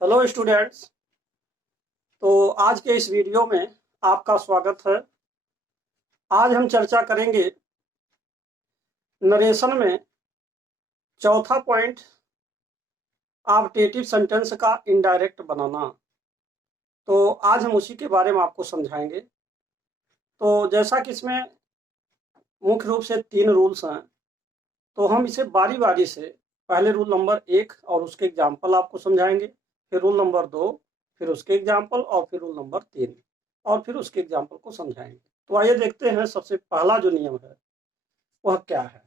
Hello students. तो आज के इस वीडियो में आपका स्वागत है। आज हम चर्चा करेंगे नरेशन में चौथा पॉइंट, ऑब्जेक्टिव सेंटेंस का इनडायरेक्ट बनाना। तो आज हम उसी के बारे में आपको समझाएंगे। तो जैसा कि इसमें मुख्य रूप से 3 रूल्स हैं, तो हम इसे बारी बारी से पहले रूल नंबर 1 और उसके एग्जाम्पल आपको समझाएंगे, फिर रूल नंबर 2, फिर उसके एग्जाम्पल, और फिर रूल नंबर 3 और फिर उसके एग्जाम्पल को समझाएंगे। तो आइए देखते हैं सबसे पहला जो नियम है वह क्या है।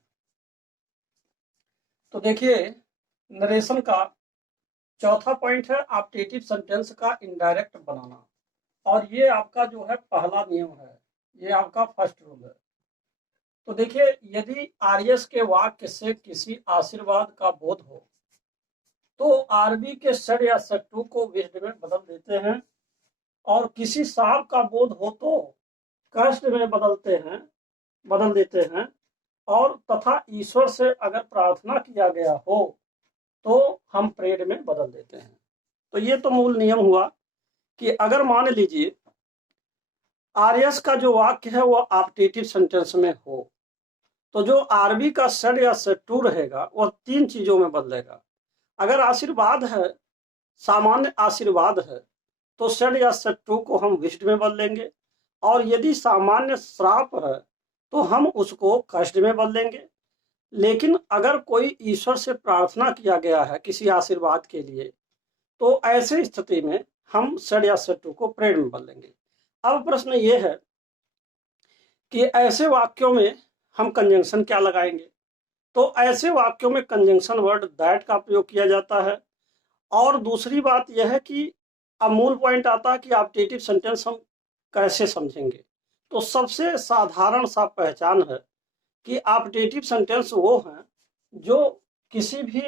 तो देखिए, नरेशन का चौथा पॉइंट है ऑब्जेक्टिव सेंटेंस का इनडायरेक्ट बनाना, और ये आपका जो है पहला नियम है, ये आपका फर्स्ट रूल है। तो देखिए, यदि आर्यस के वाक्य से किसी आशीर्वाद का बोध हो तो आरबी के सड या सट्टू को विष्ड में बदल देते हैं, और किसी साप का बोध हो तो कष्ट में बदल देते हैं, और तथा ईश्वर से अगर प्रार्थना किया गया हो तो हम प्रेड में बदल देते हैं। तो ये तो मूल नियम हुआ कि अगर मान लीजिए आर्यस का जो वाक्य है वो ऑब्जेक्टिव सेंटेंस में हो, तो जो आरबी का सड या सट्टू रहेगा वह 3 चीजों में बदलेगा। अगर आशीर्वाद है, सामान्य आशीर्वाद है, तो सड या सट्टू को हम विष्ट में बदलेंगे, और यदि सामान्य श्राप है तो हम उसको कष्ट में बदलेंगे। लेकिन अगर कोई ईश्वर से प्रार्थना किया गया है किसी आशीर्वाद के लिए, तो ऐसे स्थिति में हम सड या सट्टू को प्रेड में बदलेंगे। अब प्रश्न ये है कि ऐसे वाक्यों में हम कंजंक्शन क्या लगाएंगे। तो ऐसे वाक्यों में कंजंक्शन वर्ड दैट का प्रयोग किया जाता है। और दूसरी बात यह है कि अब मूल पॉइंट आता है कि ऑब्जेक्टिव सेंटेंस हम कैसे समझेंगे। तो सबसे साधारण सा पहचान है कि ऑब्जेक्टिव सेंटेंस वो हैं जो किसी भी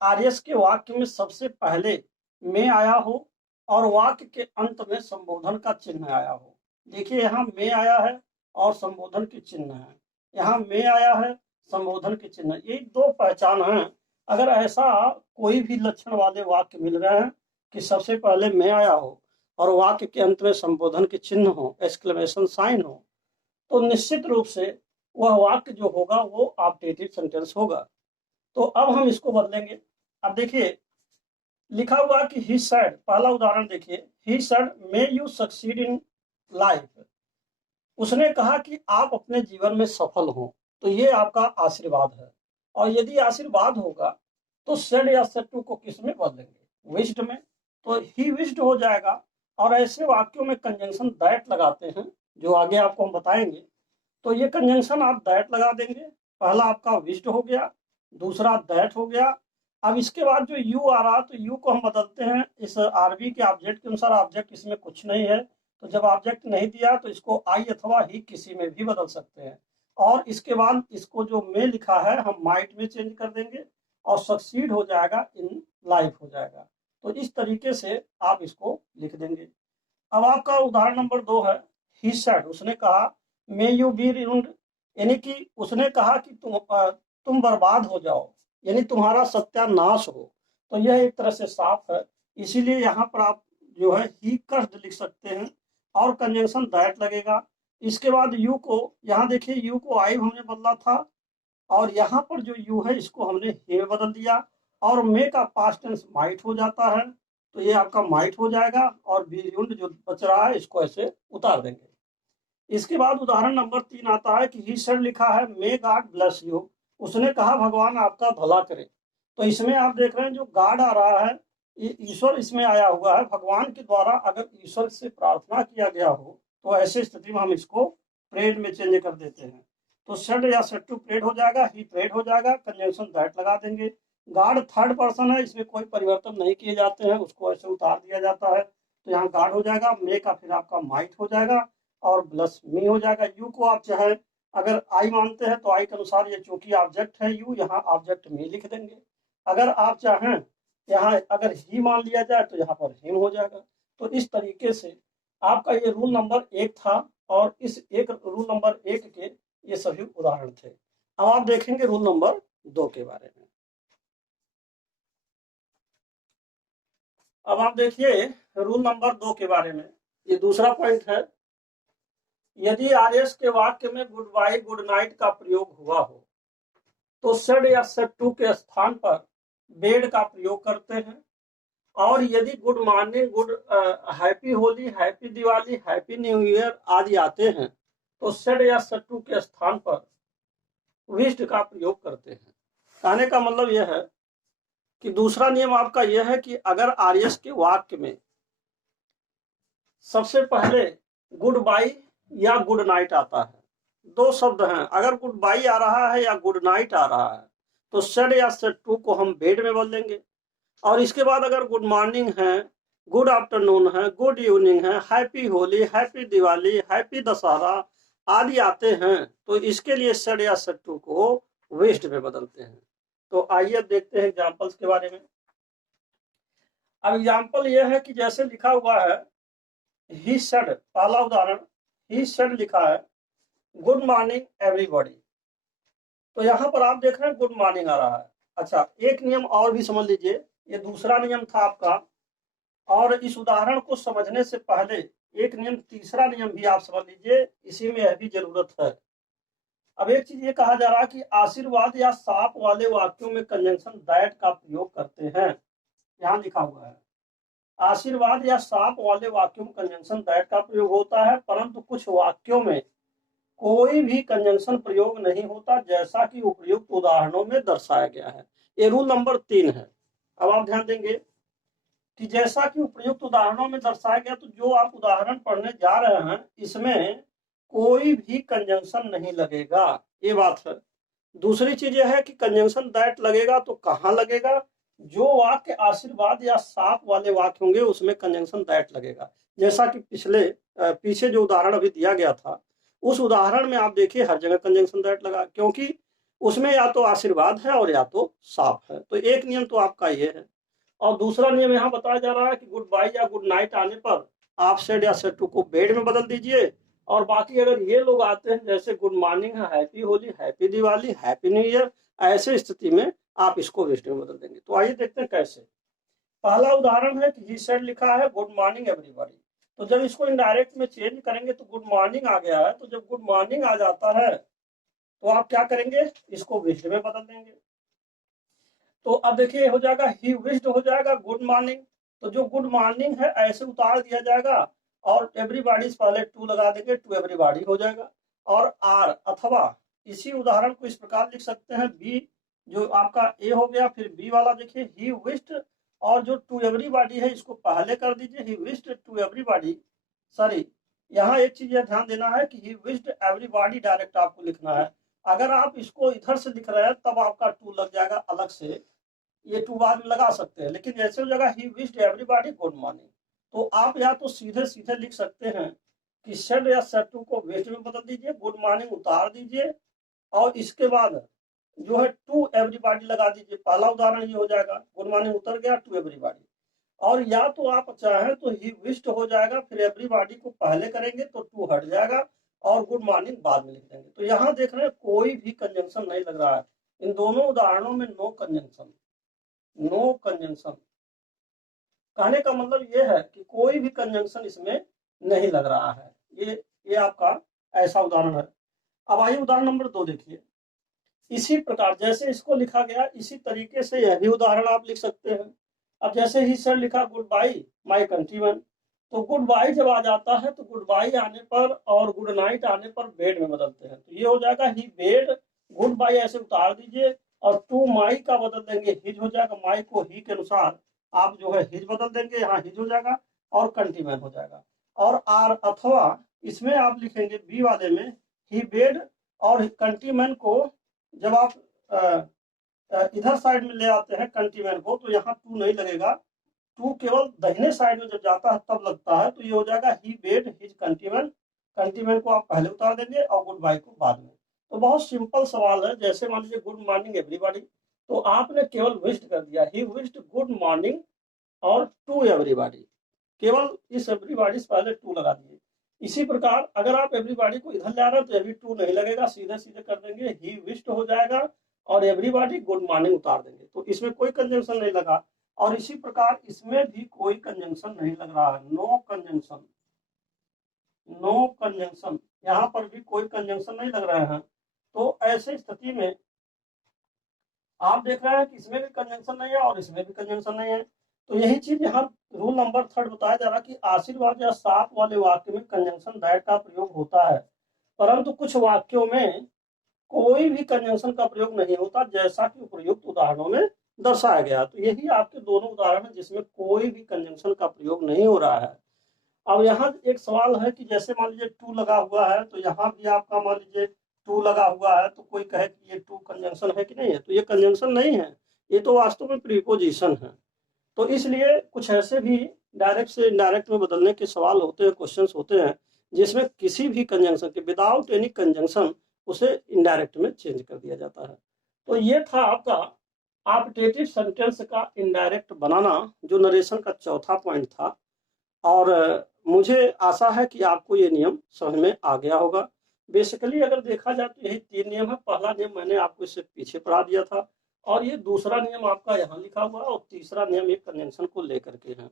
आर्यस के वाक्य में सबसे पहले में आया हो और वाक्य के अंत में संबोधन का चिन्ह आया हो। देखिए, यहाँ में आया है और संबोधन के चिन्ह है, यहाँ में आया है, संबोधन के चिन्ह, ये 2 पहचान है। अगर ऐसा कोई भी लक्षण वाले वाक्य मिल रहे हैं कि सबसे पहले में आया हो और वाक्य के अंत में संबोधन के चिन्ह हो, एक्सक्लेमेशन साइन हो, तो निश्चित रूप से वह वाक्य जो होगा वो ऑब्जेक्टिव सेंटेंस होगा। तो अब हम इसको बदलेंगे। अब देखिए, लिखा हुआ कि ही सेड, पहला उदाहरण देखिए, he said may you succeed in life, उसने कहा कि आप अपने जीवन में सफल हो। तो ये आपका आशीर्वाद है, और यदि आशीर्वाद होगा तो सेड या सट्टू को किस में बदलेंगे, विश्ड में। तो ही विश्ड हो जाएगा। और ऐसे वाक्यों में कंजंक्शन दैट लगाते हैं, जो आगे आपको हम बताएंगे। तो ये कंजंक्शन आप दैट लगा देंगे। पहला आपका विश्ड हो गया, दूसरा दैट हो गया। अब इसके बाद जो यू आ रहा, तो यू को हम बदलते हैं इस आरबी के ऑब्जेक्ट के अनुसार। ऑब्जेक्ट इसमें कुछ नहीं है, तो जब ऑब्जेक्ट नहीं दिया तो इसको आई अथवा ही किसी में भी बदल सकते हैं। और इसके बाद इसको जो में लिखा है हम माइट में चेंज कर देंगे, और सक्सीड हो जाएगा इन लाइफ हो जाएगा। तो इस तरीके से आप इसको लिख देंगे। अब आपका उदाहरण नंबर 2 है, ही सेड, उसने कहा मे यू बी रूइंड, यानी कि उसने कहा कि तुम बर्बाद हो जाओ, यानी तुम्हारा सत्यानाश हो। तो यह एक तरह से साफ है, इसीलिए यहाँ पर आप जो है ही कर्स्ड लिख सकते हैं, और कंजंक्शन दैट लगेगा। इसके बाद यू को, यहाँ देखिए यू को आई हमने बदला था, और यहाँ पर जो यू है इसको हमने हे में बदल दिया, और मे का पास्ट टेंस माइट हो जाता है, तो ये आपका माइट हो जाएगा, और बियॉन्ड जो बच रहा है इसको ऐसे उतार देंगे। इसके बाद उदाहरण नंबर 3 आता है कि ही सेड लिखा है मे गॉड ब्लेस यू, उसने कहा भगवान आपका भला करे। तो इसमें आप देख रहे हैं जो गॉड आ रहा है, ये ईश्वर इसमें आया हुआ है। भगवान के द्वारा अगर ईश्वर से प्रार्थना किया गया हो तो ऐसी स्थिति में हम इसको प्रेड में चेंज कर देते हैं। तो सेड या सेड टू प्रेड हो जाएगा, ही प्रेड हो जाएगा, कंजंक्शन दैट लगा देंगे। गॉड थर्ड पर्सन है, इसमें कोई परिवर्तन नहीं किए जाते हैं, उसको ऐसे उतार दिया जाता है। तो यहाँ गॉड हो जाएगा, मे का फिर आपका माइट हो जाएगा, और प्लस मी हो जाएगा। यू को आप चाहे अगर आई मानते हैं तो आई के अनुसार ये चूंकि ऑब्जेक्ट है यू, यहाँ ऑब्जेक्ट मी लिख देंगे। अगर आप चाहें यहाँ अगर ही मान लिया जाए तो यहाँ पर हिम हो जाएगा। तो इस तरीके से आपका ये रूल नंबर 1 था, और इस एक रूल नंबर 1 के ये सभी उदाहरण थे। अब आप देखेंगे रूल नंबर 2 के बारे में। अब आप देखिए रूल नंबर 2 के बारे में, ये दूसरा पॉइंट है। यदि आरएस के वाक्य में गुड बाय गुड नाइट का प्रयोग हुआ हो तो सेड या सेड टू के स्थान पर बेड का प्रयोग करते हैं, और यदि good morning, good happy Holi, happy Diwali, happy new year आदि आते हैं तो सेड या सेड टू के स्थान पर विश्ड का प्रयोग करते हैं। कहने का मतलब यह है कि दूसरा नियम आपका यह है कि अगर आरएस के वाक्य में सबसे पहले गुड बाय या गुड नाइट आता है, दो शब्द हैं, अगर गुड बाय आ रहा है या गुड नाइट आ रहा है तो सेड या सेड टू को हम बेड में बदल देंगे, और इसके बाद अगर गुड मॉर्निंग है, गुड आफ्टरनून है, गुड इवनिंग है, happy Holi, happy Diwali, happy Dussehra आदि आते हैं तो इसके लिए सेड या सेड टू को वेस्ट में बदलते हैं। तो आइए अब देखते हैं एग्जाम्पल्स के बारे में। अब एग्जाम्पल यह है कि जैसे लिखा हुआ है ही सेड, पहला उदाहरण ही सेड लिखा है गुड मॉर्निंग एवरीबॉडी, तो यहाँ पर आप देख रहे हैं गुड मॉर्निंग आ रहा है। अच्छा, एक नियम और भी समझ लीजिए, ये दूसरा नियम था आपका, और इस उदाहरण को समझने से पहले एक नियम, तीसरा नियम भी आप समझ लीजिए, इसी में यह भी जरूरत है। अब एक चीज ये कहा जा रहा है कि आशीर्वाद या साप वाले वाक्यों में कंजंक्शन दैट का प्रयोग करते हैं, यहाँ लिखा हुआ है आशीर्वाद या साप वाले वाक्यों में कंजंक्शन दैट का प्रयोग होता है, परंतु कुछ वाक्यों में कोई भी कंजंक्शन प्रयोग नहीं होता, जैसा कि उपयुक्त उदाहरणों में दर्शाया गया है। ये रूल नंबर 3 है। अब आप ध्यान देंगे कि जैसा कि उपयुक्त उदाहरणों में दर्शाया गया, तो जो आप उदाहरण पढ़ने जा रहे हैं इसमें कोई भी कंजंक्शन नहीं लगेगा, ये बात है। दूसरी चीज यह है कि कंजंक्शन दैट लगेगा तो कहाँ लगेगा, जो वाक्य आशीर्वाद या साप वाले वाक्य होंगे उसमें कंजंक्शन दैट लगेगा। जैसा कि पीछे जो उदाहरण अभी दिया गया था उस उदाहरण में आप देखिए हर जगह कंजंक्शन दैट लगा, क्योंकि उसमें या तो आशीर्वाद है और या तो साप है। तो एक नियम तो आपका ये है, और दूसरा नियम यहाँ बताया जा रहा है कि गुड बाय या गुड नाइट आने पर आप सेड या सेड टू को बेड में बदल दीजिए, और बाकी अगर ये लोग आते हैं जैसे गुड मॉर्निंग है, happy Holi, happy Diwali, happy new year, ऐसे स्थिति में आप इसको वेस्ट में बदल देंगे। तो आइए देखते हैं कैसे। पहला उदाहरण है कि ही सेड लिखा है गुड मॉर्निंग एवरीबॉडी, तो जब इसको इनडायरेक्ट में चेंज करेंगे तो गुड मॉर्निंग आ गया है, तो जब गुड मॉर्निंग आ जाता है तो आप क्या करेंगे, इसको वेस्ट में बदल देंगे। तो अब देखिए हो जाएगा ही विश्ड हो जाएगा गुड मॉर्निंग, तो जो गुड मॉर्निंग है ऐसे उतार दिया जाएगा और एवरीबॉडी पहले टू लगा देंगे, टू एवरीबॉडी हो जाएगा। और आर, अथवा इसी उदाहरण को इस प्रकार लिख सकते हैं, बी जो आपका ए हो गया, फिर बी वाला देखिए ही विश्ड, और जो टू एवरीबॉडी है इसको पहले कर दीजिए he wished to everybody. Sorry, यहाँ एक चीज ध्यान देना है कि ही विश्ड एवरीबॉडी डायरेक्ट आपको लिखना है, अगर आप इसको इधर से लिख रहे हैं तब आपका टू लग जाएगा अलग से, ये टू बाद में लगा सकते हैं, लेकिन जैसे हो जाएगा he wished everybody good morning, तो आप या तो सीधे सीधे लिख सकते हैं कि सेड या सेड टू को वेस्ट में बदल दीजिए, गुड मॉर्निंग उतार दीजिए, और इसके बाद जो है टू एवरीबॉडी लगा दीजिए। पहला उदाहरण ये हो जाएगा, गुड मॉर्निंग उतर गया, टू एवरीबॉडी। और या तो आप चाहें तो ही विश्ड हो जाएगा, फिर एवरीबॉडी को पहले करेंगे तो टू हट जाएगा और गुड मॉर्निंग बाद में लिख देंगे। तो यहाँ देख रहे हैं कोई भी कंजंक्शन नहीं लग रहा है, इन दोनों उदाहरणों में नो कंजंक्शन, नो कंजंक्शन। कहने का मतलब ये है कि कोई भी कंजंक्शन इसमें नहीं लग रहा है। ये आपका ऐसा उदाहरण है। अब आइए उदाहरण नंबर 2 देखिए, इसी प्रकार जैसे इसको लिखा गया इसी तरीके से यह भी उदाहरण आप लिख सकते हैं। अब जैसे ही सर लिखा गुड बाय माय कंट्रीमैन, तो गुड बाय जब आ जाता है तो गुड बाय आने पर और गुड नाइट आने पर बेड में बदलते हैं, तो ये हो जाएगा ही बेड, गुड बाय ऐसे उतार दीजिए और टू माई का बदल देंगे हिज हो जाएगा, माई को ही के अनुसार आप जो है हिज बदल देंगे, यहाँ हिज हो जाएगा और कंट्रीमैन हो जाएगा। और आर, अथवा इसमें आप लिखेंगे बी वाले में ही बेड, और कंट्रीमैन को जब आप इधर साइड में ले आते हैं कंट्रीमैन को तो यहाँ टू नहीं लगेगा, टू केवल दाहिने साइड में जब जाता है तब लगता है, तो ये हो जाएगा ही बेड हिज कंट्रीमैन, कंट्रीमैन को आप पहले उतार देंगे और गुड बाय को बाद में। तो बहुत सिंपल सवाल है, जैसे मान लीजिए गुड मॉर्निंग एवरीबॉडी, तो आपने केवल विश्ड कर दिया ही विश्ड गुड मॉर्निंग और टू एवरीबॉडी, केवल इस एवरीबॉडी से पहले टू लगा दिए। इसी प्रकार अगर आप एवरीबॉडी को इधर ले आ रहे हैं तो एवरी टू नहीं लगेगा, सीधे सीधे कर देंगे ही विश्ड हो जाएगा और एवरीबॉडी गुड मॉर्निंग उतार देंगे, तो इसमें कोई कंजंक्शन नहीं लगा। और इसी प्रकार इसमें भी कोई कंजंक्शन नहीं लग रहा है, नो कंजंक्शन, नो कंजंक्शन, यहाँ पर भी कोई कंजंक्शन नहीं लग रहे हैं। तो ऐसे स्थिति में आप देख रहे हैं कि इसमें भी कंजंक्शन नहीं है और इसमें भी कंजंक्शन नहीं है। तो यही चीज यहाँ रूल नंबर 3 बताया जा रहा है कि आशीर्वाद या साथ वाले वाक्य में कंजंक्शन दैट का प्रयोग होता है, परंतु कुछ वाक्यों में कोई भी कंजंक्शन का प्रयोग नहीं होता, जैसा कि उपर्युक्त उदाहरणों में दर्शाया गया। तो यही आपके दोनों उदाहरण है जिसमें कोई भी कंजंक्शन का प्रयोग नहीं हो रहा है। अब यहाँ एक सवाल है कि जैसे मान लीजिए टू लगा हुआ है, तो यहाँ भी आपका मान लीजिए टू लगा हुआ है, तो कोई कहे कि ये टू कंजंक्शन है कि नहीं है, तो ये कंजंक्शन नहीं है, ये तो वास्तव में प्रीपोजिशन है। तो इसलिए कुछ ऐसे भी डायरेक्ट से इनडायरेक्ट में बदलने के सवाल होते हैं, क्वेश्चंस होते हैं, जिसमें किसी भी कंजंक्शन के विदाउट एनी कंजंक्शन उसे इनडायरेक्ट में चेंज कर दिया जाता है। तो ये था आपका ऑप्टेटिव सेंटेंस का इनडायरेक्ट बनाना, जो नरेशन का चौथा पॉइंट था। और मुझे आशा है कि आपको ये नियम समझ में आ गया होगा। बेसिकली अगर देखा जाए तो यही 3 नियम है। पहला नियम मैंने आपको इससे पीछे पढ़ा दिया था, और ये दूसरा नियम आपका यहाँ लिखा हुआ है, और तीसरा नियम ये कंजंक्शन को लेकर के है।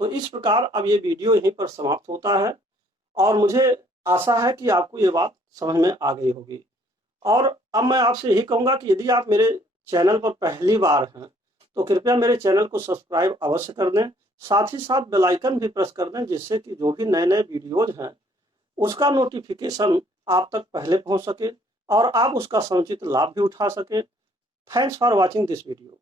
तो इस प्रकार अब ये वीडियो यहीं पर समाप्त होता है, और मुझे आशा है कि आपको ये बात समझ में आ गई होगी। और अब मैं आपसे यही कहूँगा कि यदि आप मेरे चैनल पर पहली बार हैं तो कृपया मेरे चैनल को सब्सक्राइब अवश्य कर दें, साथ ही साथ बेल आइकन भी प्रेस कर दें, जिससे कि जो भी नए नए वीडियोज हैं उसका नोटिफिकेशन आप तक पहले पहुंच सके और आप उसका समुचित लाभ भी उठा सके। Thanks for watching this video.